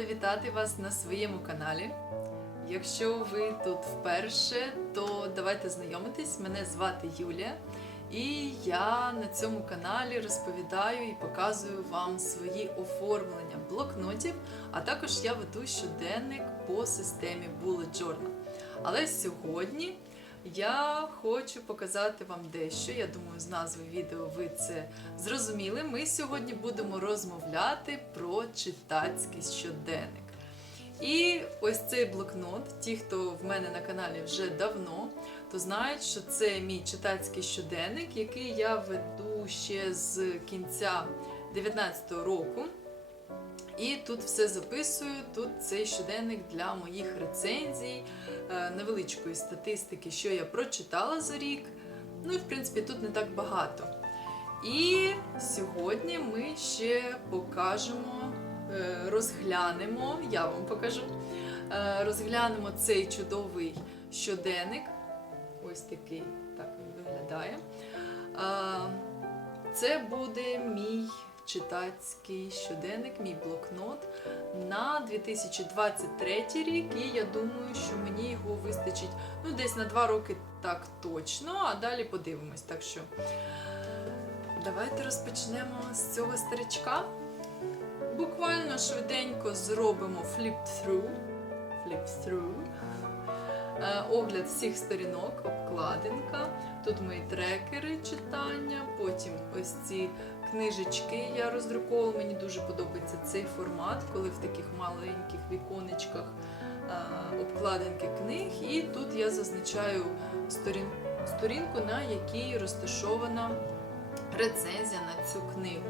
рада вітати вас на своєму каналі. Якщо ви тут вперше, то давайте знайомитись. Мене звати Юлія, і я на цьому каналі розповідаю і показую вам свої оформлення блокнотів, а також я веду щоденник по системі Bullet Journal. Але сьогодні я хочу показати вам дещо. Я думаю, з назви відео ви це зрозуміли. Ми сьогодні будемо розмовляти про читацький щоденник. І ось цей блокнот, ті, хто в мене на каналі вже давно, то знають, що це мій читацький щоденник, який я веду ще з кінця 2019 року. І тут все записую. Тут цей щоденник для моїх рецензій, е, невеличкої статистики, що я прочитала за рік. Ну і в принципі тут не так багато. І сьогодні ми ще покажемо, е, розглянемо, я вам покажу, е, розглянемо цей чудовий щоденник. Ось такий так він виглядає. Це буде мій читацький щоденник, мій блокнот на 2023 рік. І я думаю, що мені його вистачить ну, десь на два роки так точно, а далі подивимось. Так що давайте розпочнемо з цього старичка. Буквально швиденько зробимо flip-through. Flip-through. Е, Огляд всіх сторінок, обкладинка. Тут мої трекери читання, потім ось ці книжечки я роздруковувала. Мені дуже подобається цей формат, коли в таких маленьких віконечках е, обкладинки книг. І тут я зазначаю сторінку, на якій розташована рецензія на цю книгу.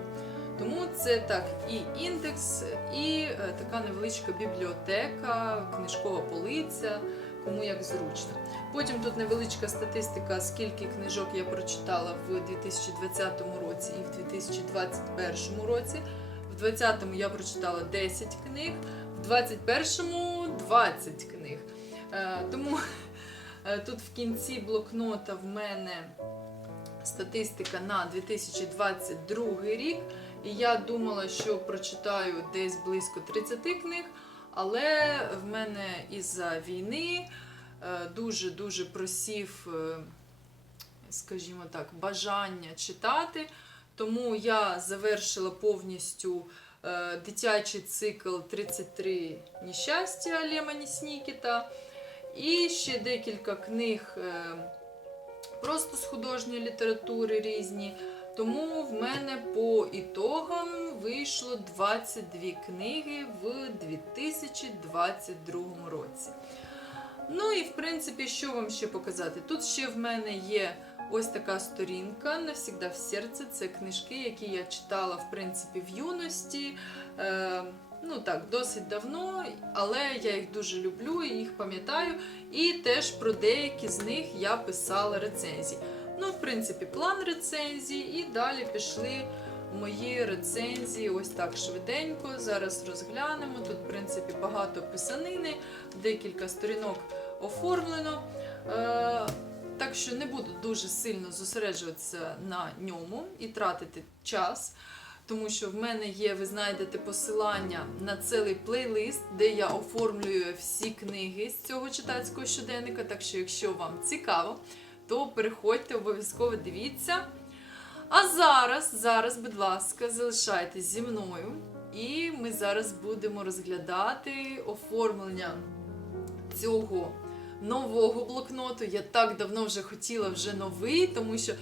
Тому це так і індекс, і е, така невеличка бібліотека, книжкова полиця, кому як зручно. Потім тут невеличка статистика, скільки книжок я прочитала в 2020 році і в 2021 році. В 2020 я прочитала 10 книг, в 2021 20 книг. Е, Тому е, тут в кінці блокнота в мене статистика на 2022 рік. І я думала, що прочитаю десь близько 30 книг, але в мене із-за війни дуже-дуже просів, е, скажімо так, бажання читати. Тому я завершила повністю е, дитячий цикл 33 нещастя Лемоні Снікіта. І ще декілька книг е, просто з художньої літератури різні. Тому в мене по ітогам вийшло 22 книги в 2022 році. Ну і в принципі, що вам ще показати? Тут ще в мене є ось така сторінка навсігда в серці. Це книжки, які я читала в принципі в юності. Е, ну так, досить давно, але я їх дуже люблю і їх пам'ятаю. І теж про деякі з них я писала рецензії. Ну, в принципі, план рецензії, і далі пішли мої рецензії ось так швиденько. Зараз розглянемо. Тут, в принципі, багато писанини, декілька сторінок оформлено. Е, так що не буду дуже сильно зосереджуватися на ньому і тратити час. Тому що в мене є, ви знайдете посилання на цілий плейлист, де я оформлюю всі книги з цього читацького щоденника. Так що, якщо вам цікаво, то переходьте, обов'язково дивіться. А зараз, зараз, будь ласка, залишайтесь зі мною. І ми зараз будемо розглядати оформлення цього нового блокноту. Я так давно вже хотіла вже новий, тому що е,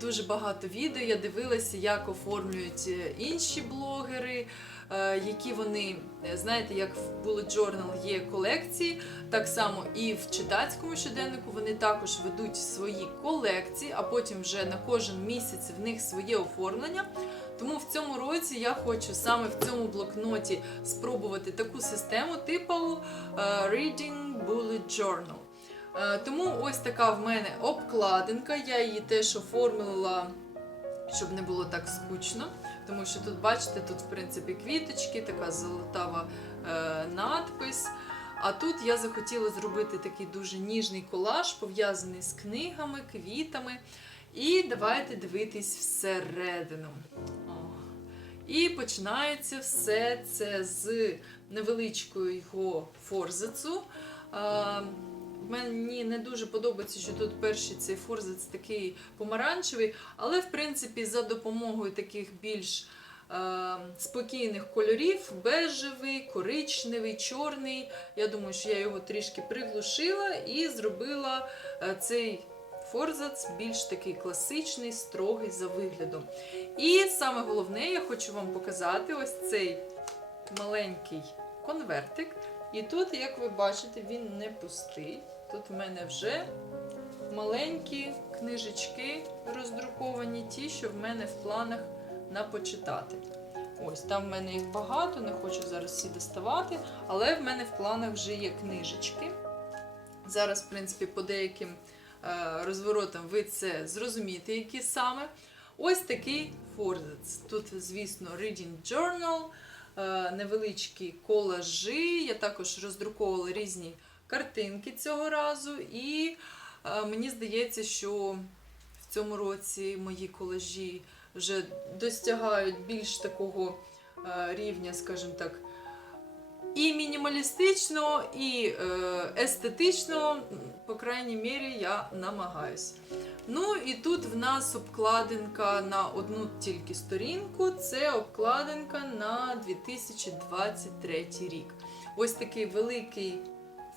дуже багато відео я дивилася, як оформлюють е, інші блогери. Е, Які вони, е, знаєте, як в Bullet Journal є колекції, так само і в читацькому щоденнику вони також ведуть свої колекції, а потім вже на кожен місяць в них своє оформлення. Тому в цьому році я хочу саме в цьому блокноті спробувати таку систему типу е, Reading Bullet Journal. Тому ось така в мене обкладинка. Я її теж оформила, щоб не було так скучно. Тому що тут, бачите, тут, в принципі, квіточки, така золотава е, надпис. А тут я захотіла зробити такий дуже ніжний колаж, пов'язаний з книгами, квітами. І давайте дивитись всередину. О, І починається все це з невеличкого його форзацу. А, Мені не дуже подобається, що тут перший цей форзац такий помаранчевий, але в принципі за допомогою таких більш е, спокійних кольорів, бежевий, коричневий, чорний. Я думаю, що я його трішки приглушила і зробила е, цей форзац більш такий класичний, строгий за виглядом. І саме головне, я хочу вам показати ось цей маленький конвертик. І тут, як ви бачите, він не пустий. Тут в мене вже маленькі книжечки роздруковані, ті, що в мене в планах на почитати. Ось там в мене їх багато, не хочу зараз всі доставати, але в мене в планах вже є книжечки. Зараз, в принципі, по деяким е, розворотам ви це зрозумієте, які саме. Ось такий форзац. Тут, звісно, Reading Journal, е, невеличкі колажі. Я також роздруковувала різні картинки цього разу. І е, мені здається, що в цьому році мої колажі вже достягають більш такого е, рівня, скажімо так, і мінімалістично, і е, естетично, по крайній мірі, я намагаюсь. Ну і тут в нас обкладинка на одну тільки сторінку. Це обкладинка на 2023 рік. Ось такий великий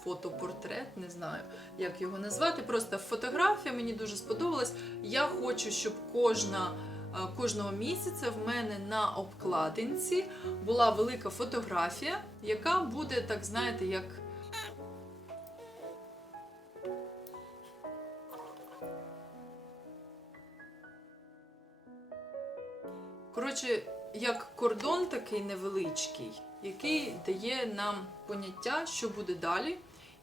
фотопортрет, не знаю, як його назвати. Просто фотографія мені дуже сподобалась. Я хочу, щоб кожна. е, Кожного місяця в мене на обкладинці була велика фотографія, яка буде, так знаєте, як Коротше, як кордон такий невеличкий, який дає нам поняття, що буде далі,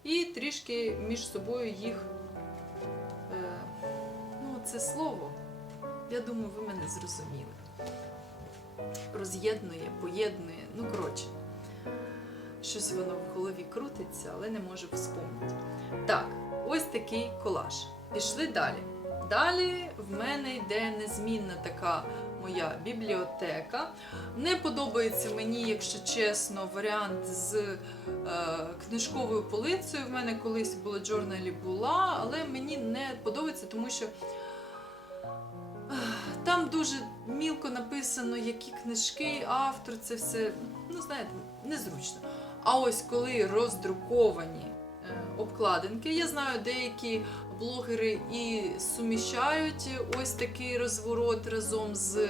і трішки між собою їх. Е, ну, це слово. Я думаю, ви мене зрозуміли. Роз'єднує, поєднує. Ну, коротше, щось воно в голові крутиться, але не можу вспомнити. Так, ось такий колаж. Пішли далі. Далі в мене йде незмінна така моя бібліотека. Не подобається мені, якщо чесно, варіант з е, книжковою полицею. В мене колись була джорналі була, але мені не подобається, тому що е, там дуже мілко написано, які книжки, автор, це все, ну знаєте, незручно. А ось коли роздруковані е, обкладинки, я знаю, деякі блогери і суміщають ось такий розворот разом з е,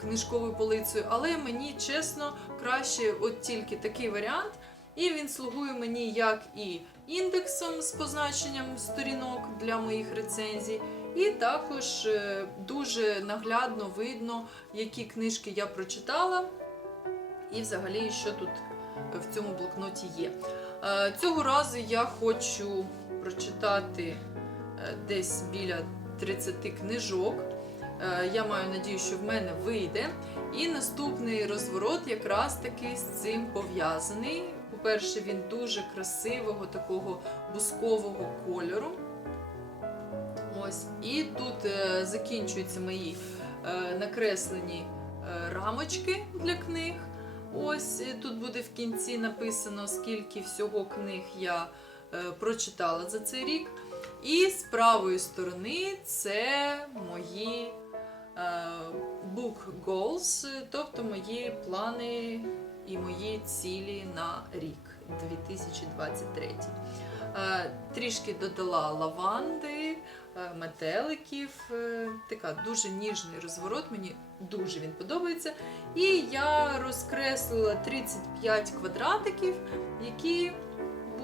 книжковою полицею, але мені чесно краще от тільки такий варіант. І він слугує мені як і індексом з позначенням сторінок для моїх рецензій, і також е, дуже наглядно видно, які книжки я прочитала, і взагалі, що тут в цьому блокноті є. Е, Цього разу я хочу прочитати е, десь біля 30 книжок. Е, Я маю надію, що в мене вийде. І наступний розворот якраз таки з цим пов'язаний. По-перше, він дуже красивого, такого бускового кольору. Ось. І тут е, закінчуються мої накреслені рамочки для книг. Ось тут буде в кінці написано, скільки всього книг я прочитала за цей рік. І з правої сторони це мої е, book goals, тобто мої плани і мої цілі на рік 2023. Е, Трішки додала лаванди, е, метеликів. е, Така дуже ніжний розворот, мені дуже він подобається. І я розкреслила 35 квадратиків, які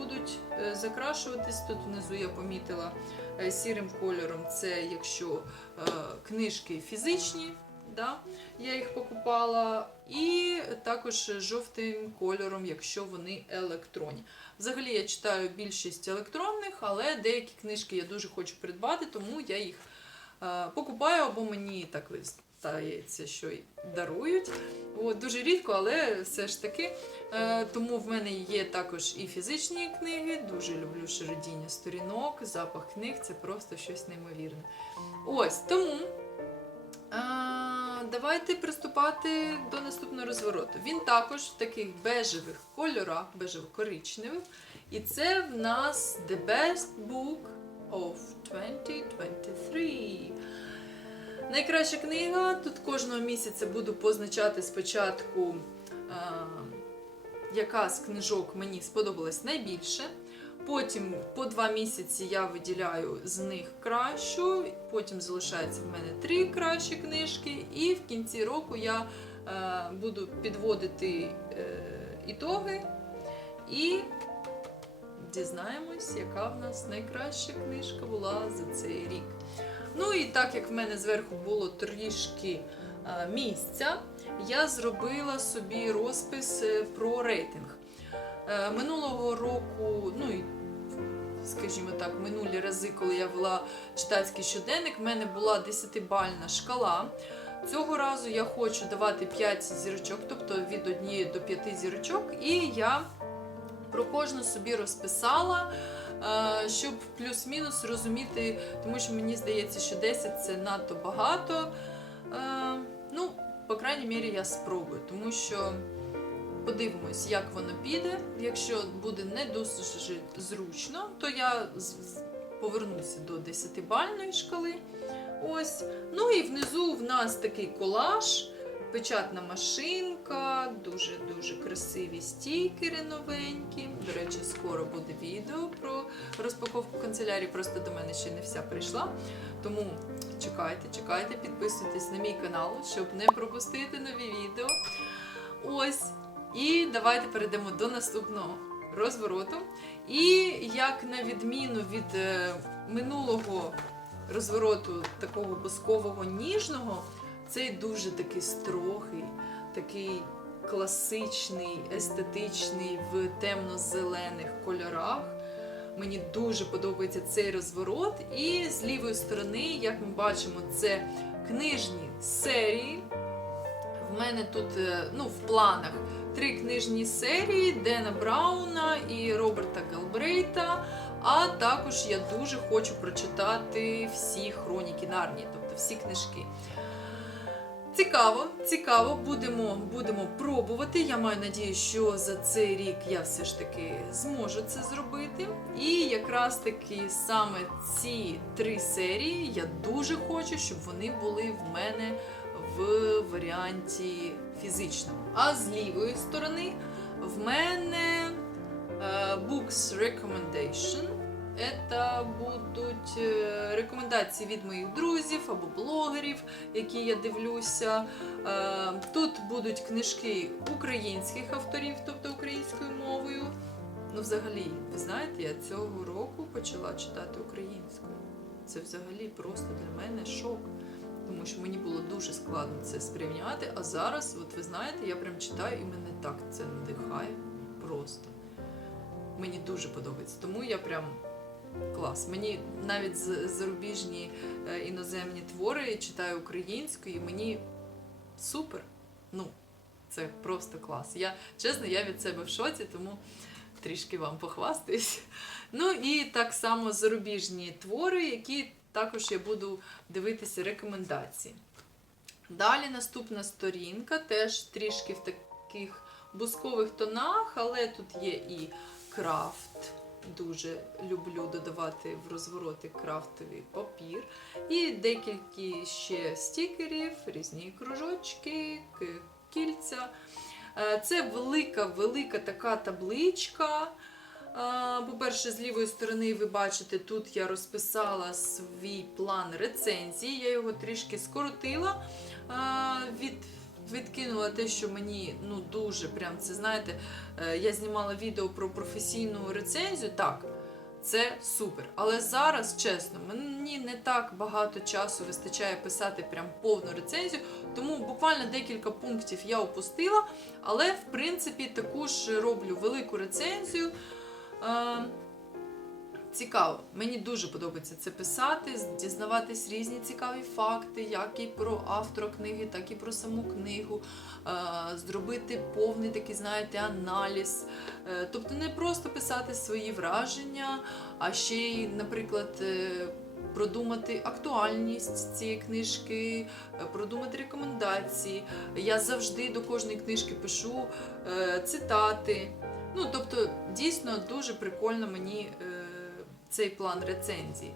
будуть е, закрашуватись. Тут внизу я помітила е, сірим кольором. Це якщо е, книжки фізичні, да, я їх покупала, і також жовтим кольором, якщо вони електронні. Взагалі я читаю більшість електронних, але деякі книжки я дуже хочу придбати, тому я їх покупаю, або мені так стається, що дарують. От, дуже рідко, але все ж таки. Е, тому в мене є також і фізичні книги, дуже люблю шародіння сторінок, запах книг це просто щось неймовірне. Ось тому. А, давайте приступати до наступного розвороту. Він також в таких бежевих кольорах, бежево-коричневих. І це в нас The Best Book of 2023. Найкраща книга. Тут кожного місяця буду позначати спочатку, е, яка з книжок мені сподобалась найбільше. Потім по два місяці я виділяю з них кращу, потім залишається в мене три кращі книжки, і в кінці року я е, буду підводити е, ітоги і дізнаємось, яка в нас найкраща книжка була за цей рік. Ну і так як в мене зверху було трішки е, місця, я зробила собі розпис е, про рейтинг. Е, Минулого року, ну і скажімо так, минулі рази, коли я вела читацький щоденник, в мене була 10-бальна шкала. Цього разу я хочу давати 5 зірочок, тобто від 1 до 5 зірочок, і я про кожну собі розписала, щоб плюс-мінус розуміти, тому що мені здається, що 10 це надто багато. Ну, по крайній мірі, я спробую, тому що подивимось, як воно піде. Якщо буде не дуже зручно, то я повернуся до 10-бальної шкали. Ось. Ну і внизу в нас такий колаж, печатна машинка, дуже-дуже красиві стікери новенькі. До речі, скоро буде відео про розпаковку канцелярії, просто до мене ще не вся прийшла. Тому чекайте, чекайте, підписуйтесь на мій канал, щоб не пропустити нові відео. Ось. І давайте перейдемо до наступного розвороту. І як на відміну від е, минулого розвороту такого бускового ніжного, цей дуже такий строгий, такий класичний, естетичний в темно-зелених кольорах. Мені дуже подобається цей розворот. І з лівої сторони, як ми бачимо, це книжні серії. В мене тут е, ну, в планах три книжні серії Дена Брауна і Роберта Гелбрейта. А також я дуже хочу прочитати всі хроніки Нарнії, тобто всі книжки. Цікаво, цікаво, будемо, будемо пробувати. Я маю надію, що за цей рік я все ж таки зможу це зробити. І якраз таки саме ці три серії я дуже хочу, щоб вони були в мене в варіанті фізичному. А з лівої сторони в мене е, Books Recommendation. Це будуть е, рекомендації від моїх друзів або блогерів, які я дивлюся. Е, Тут будуть книжки українських авторів, тобто українською мовою. Ну, взагалі, ви знаєте, я цього року почала читати українською. Це взагалі просто для мене шок. Тому що мені було дуже складно це сприйняти. А зараз, от ви знаєте, я прям читаю і мене так це надихає просто. Мені дуже подобається. Тому я прям клас. Мені навіть зарубіжні е, іноземні твори читаю українською, і мені супер. Ну, це просто клас. Я чесно, я від себе в шоці, тому трішки вам похвастаюсь. Ну і так само зарубіжні твори, які також я буду дивитися рекомендації. Далі наступна сторінка, теж трішки в таких бускових тонах, але тут є і крафт. Дуже люблю додавати в розвороти крафтовий папір. І декілька ще стікерів, різні кружочки, кільця. Е, Це велика, велика така табличка. Е, По-перше, з лівої сторони ви бачите, тут я розписала свій план рецензії. Я його трішки скоротила. Е, Від, відкинула те, що мені ну дуже прям це знаєте. е, Я знімала відео про професійну рецензію. Так, це супер. Але зараз, чесно, мені не так багато часу вистачає писати прям повну рецензію, тому буквально декілька пунктів я опустила, але в принципі таку ж роблю велику рецензію. Цікаво, мені дуже подобається це писати, дізнаватись різні цікаві факти, як і про автора книги, так і про саму книгу, е, зробити повний такий, знаєте, аналіз. Е, Тобто не просто писати свої враження, а ще й, наприклад, е, продумати актуальність цієї книжки, продумати рекомендації. Я завжди до кожної книжки пишу цитати. Ну, тобто, дійсно дуже прикольно мені цей план рецензій.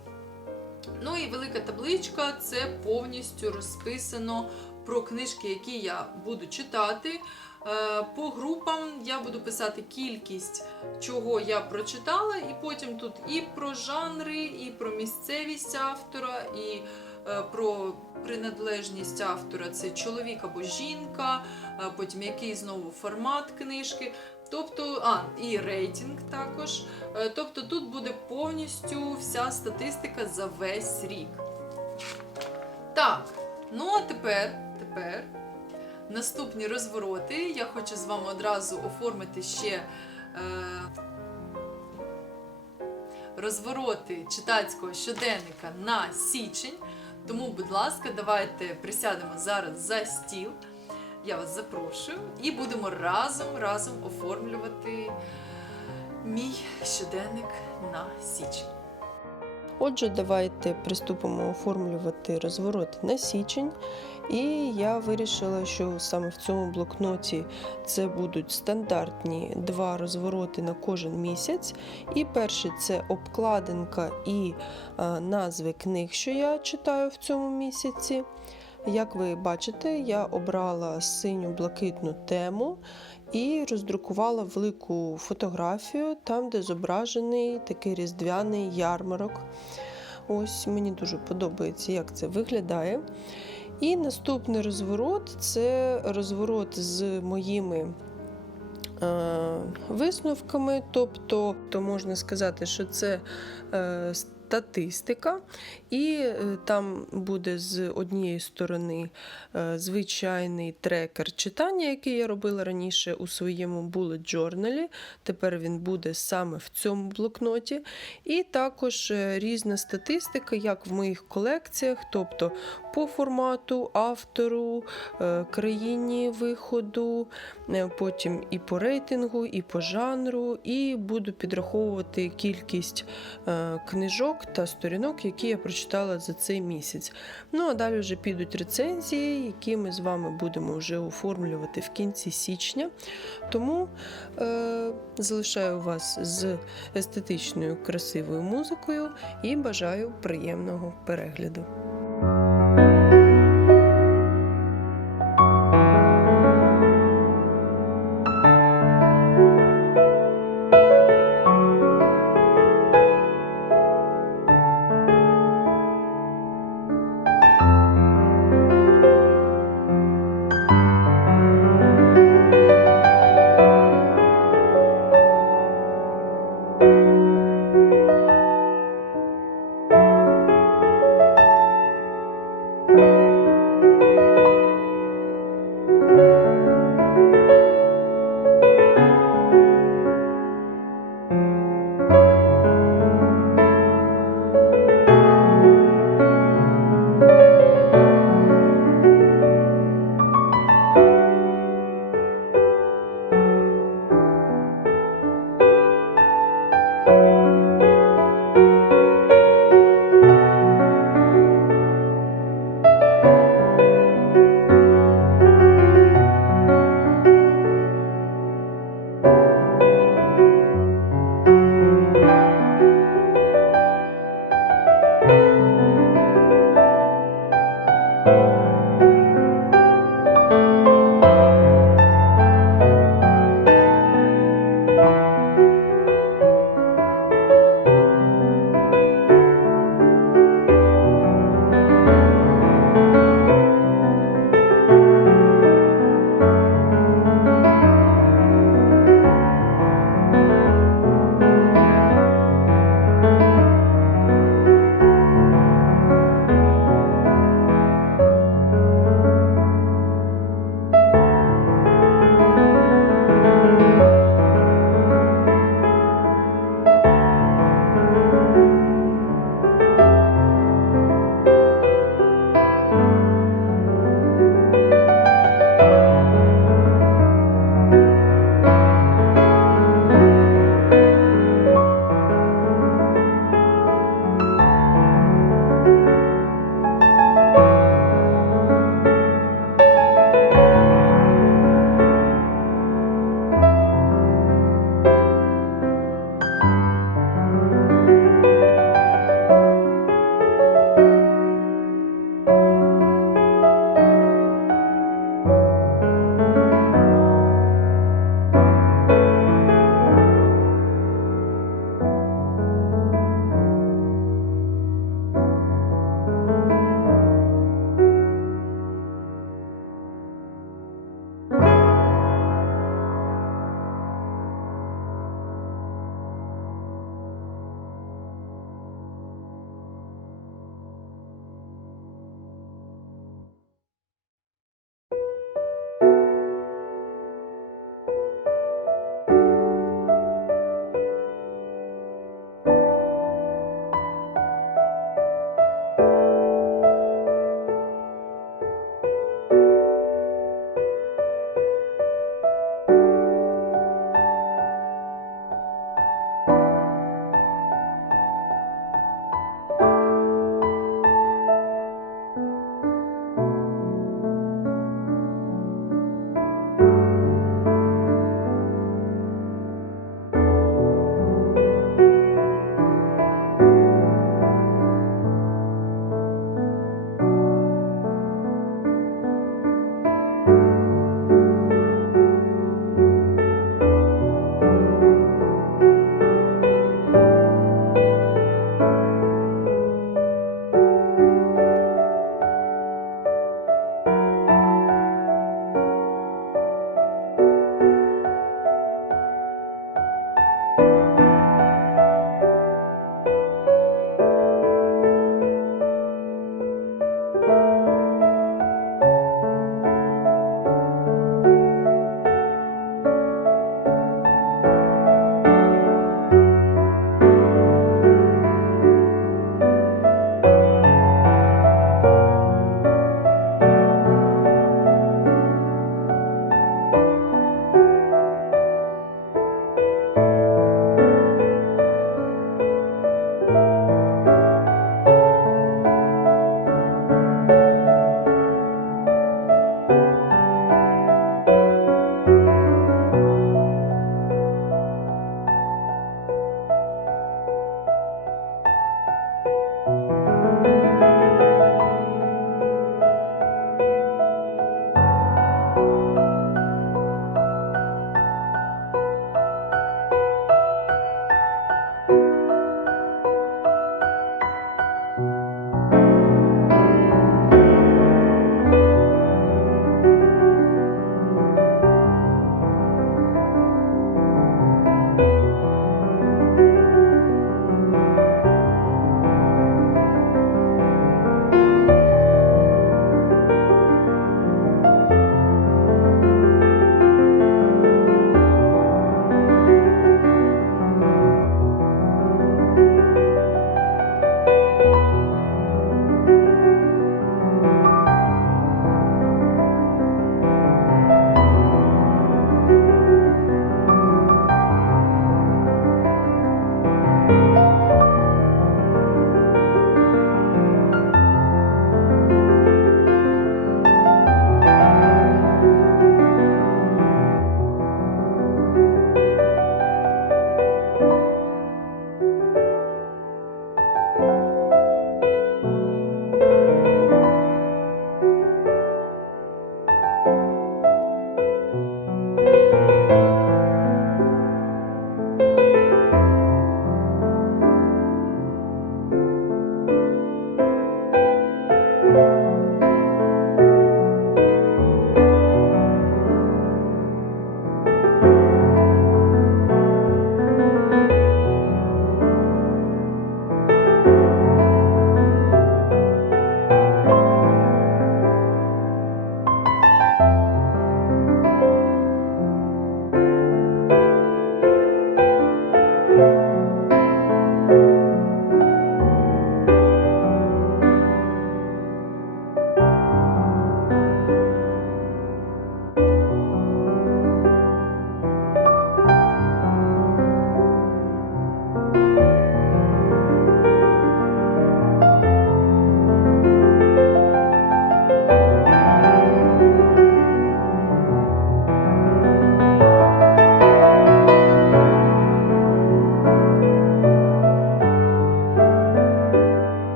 Ну і велика табличка це повністю розписано про книжки, які я буду читати. Е, По групам я буду писати кількість, чого я прочитала, і потім тут і про жанри, і про місцевість автора, і е, про приналежність автора це чоловік або жінка, е, потім який знову формат книжки. Тобто, а, і рейтинг також. Тобто тут повністю вся статистика за весь рік. Так, ну а тепер, тепер наступні розвороти. Я хочу з вами одразу оформити ще е, розвороти читацького щоденника на січень. Тому, будь ласка, давайте присядемо зараз за стіл. Я вас запрошую і будемо разом разом оформлювати мій щоденник на січень. Отже, давайте приступимо оформлювати розворот на січень. І я вирішила, що саме в цьому блокноті це будуть стандартні два розвороти на кожен місяць. І перший це обкладинка і е, назви книг, що я читаю в цьому місяці. Як ви бачите, я обрала синю блакитну тему і роздрукувала велику фотографію, там, де зображений такий різдвяний ярмарок. Ось мені дуже подобається, як це виглядає. І наступний розворот це розворот з моїми е, висновками. Тобто, то можна сказати, що це е, статистика, і е, там буде з однієї сторони е, звичайний трекер читання, який я робила раніше у своєму bullet journal. Тепер він буде саме в цьому блокноті. І також е, різна статистика, як в моїх колекціях, тобто по формату, автору, країні виходу, потім і по рейтингу, і по жанру, і буду підраховувати кількість е, книжок та сторінок, які я прочитала за цей місяць. Ну а далі вже підуть рецензії, які ми з вами будемо вже оформлювати в кінці січня. Тому е, залишаю вас з естетичною красивою музикою і бажаю приємного перегляду.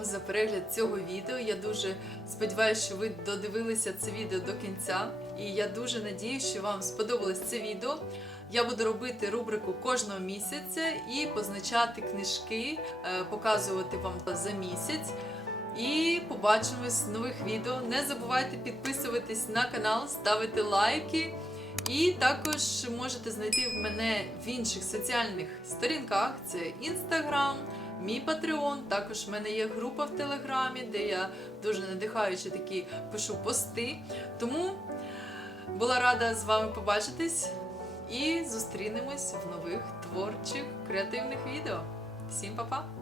Вам за перегляд цього відео. Я дуже сподіваюся, що ви додивилися це відео до кінця. І я дуже надію, що вам сподобалось це відео. Я буду робити рубрику кожного місяця і позначати книжки, е, показувати вам за місяць. І побачимось в нових відео. Не забувайте підписуватись на канал, ставити лайки. І також можете знайти в мене в інших соціальних сторінках: це Інстаграм, мій Патреон. Також в мене є група в Телеграмі, де я дуже надихаючи такі пишу пости. Тому була рада з вами побачитись і зустрінемось в нових творчих креативних відео. Всім па-па!